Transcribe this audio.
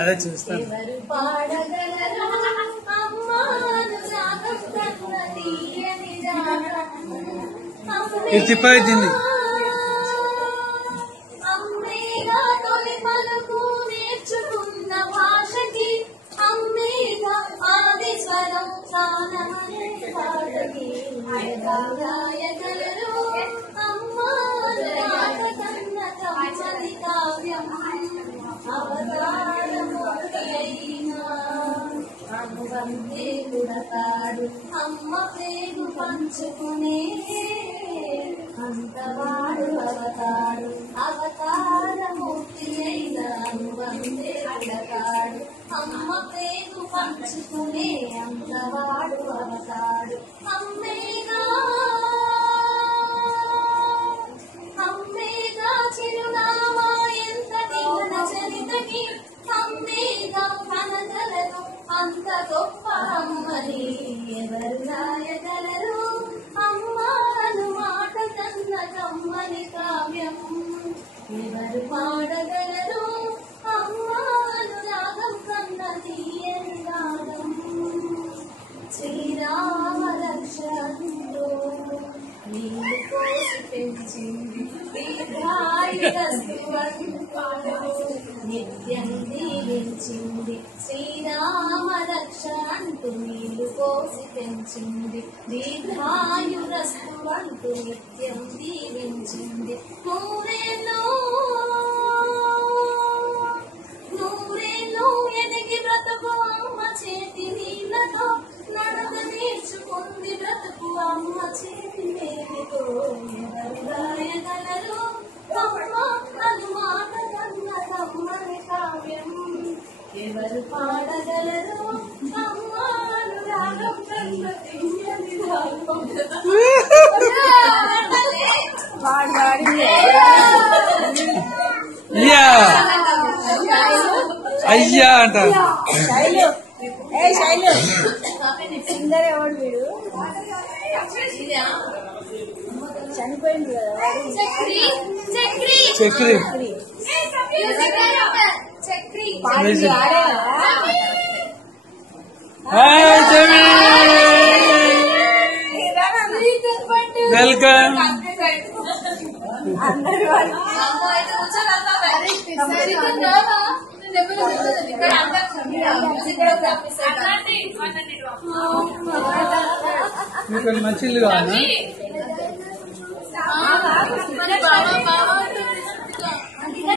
అదే చూస్తాను. ఇది తిప్పైంది. నేర్చుకున్న భాషకి అమ్మేగా ఆదిస్వరం గాయగలరు అమ్మాకన్న కవిచలి కావ్యం అవతారమూర్తియైనా అనుబంధే పుడతాడు అమ్మ పేరు పంచుకునే అంతవాడు అవతాడు అవతారమూర్తి అయిన అనుబంధే పుడతాడు అమ్మ పేరు పంచుకునే అంతవాడు అవతాడు అమ్మేగా అమ్మేగా చిరునామా ఎంతటి గుణ చరితకి అమ్మేగా కనగలరు అంత గొప్ప అమ్మని ఎవరు రాయగలరు అమ్మాను మాట కన్న కమ్మని కావ్యం ఎవరు పాడగలరు అమ్మాను రాగం కన్న తీయని రాగం శ్రీరామ రక్షంలో నీళ్ళు కోసి పెంచింది నిత్యం దీవించింది శ్రీరామ రక్ష అంటూ నీళ్లు కోసి పెంచింది దీర్ఘాయురస్తు అంటూ నిత్యం దీవించింది నూరేళ్ళు ఎదిగి బ్రతుకు అమ్మ చేతి నీళ్ళతో నడక నేర్చుకుంది బ్రతుకు అమ్మ చేతి వేలితో ఎవరు రాయగలరు అమ్మ అనుమాట కన్న కమ్మని కావ్యం ఎవరు పాడగలరు అమ్మ అనురాగం కన్న తీయని రాగం అయ్యా అంటారు. సింగర్ ఎవడు వీడు చనిపోయింది కదా చక్రి వెల్కమ్. మీకు మంచి ఇల్లు కావాలా?